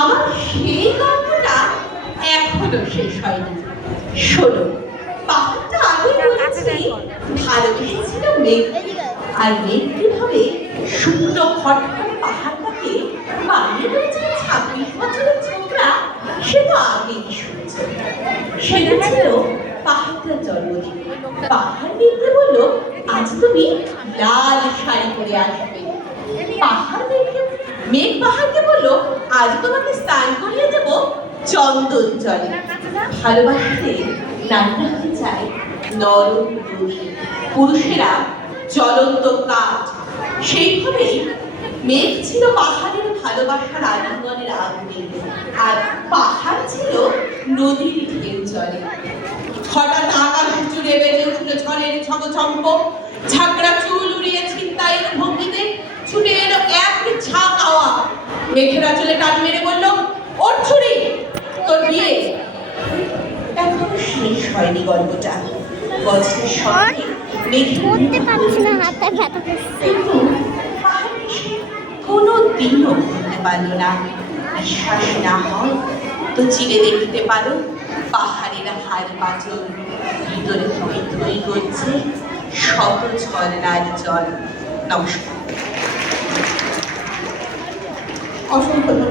আমার সেই গল্পটা এখনো শেষ হয়নি। শোনো, পাহাড়টা আগে বলেছি ভালোবেসেছিল মেঘ, আর মেঘ কিভাবে শুকনো খটখটে পাহাড়টাকে বানিয়ে দিয়েছিল 26 বছরের ছোকরা, সে তো আগেই শুনেছ। সেটা ছিল পাহাড়টার জন্মদিন। পাহাড় মেঘকে বলল, আজ তুমি লাল শাড়ি পরে আসবে। পাহাড় মেঘ পাহাড়কে বলল, আজ তোমাকে স্নান করিয়ে দেব চন্দন জলে। ভালোবাসাতে নারীরা হতে চায় নরম নদী, পুরুষেরা জ্বলন্ত কাঠ। সেইভাবেই মেঘ ছিল পাহাড়ের ভালোবাসার আলিঙ্গনের আগুনে, আর পাহাড় ছিল নদীর ঢেউ জলে। হঠাৎ আকাশ জুড়ে বেজে উঠল ঝড়ের ঝকঝম্প, ঝাঁকড়া চুল উড়িয়ে ছিনতাইয়ের ভঙ্গিতে ছুটে এলো এক ঝাঁক আওয়াজ। মেঘেরা চলে টান মেরে বলল, ওর ছুরি, তোর বিয়ে। এখনো শেষ হয়নি গল্পটা। বজ্রের সঙ্গে কিন্তু কোনো দিনও বলতে পারলো না। বিশ্বাস না হয় তো চিরে দেখতে পারো পাহাড়ের হাড় পাঁচল, ভিতরে থই থই করছে শত ঝর্ণার জল। নমস্কার। অসংখ্য ধন্যবাদ।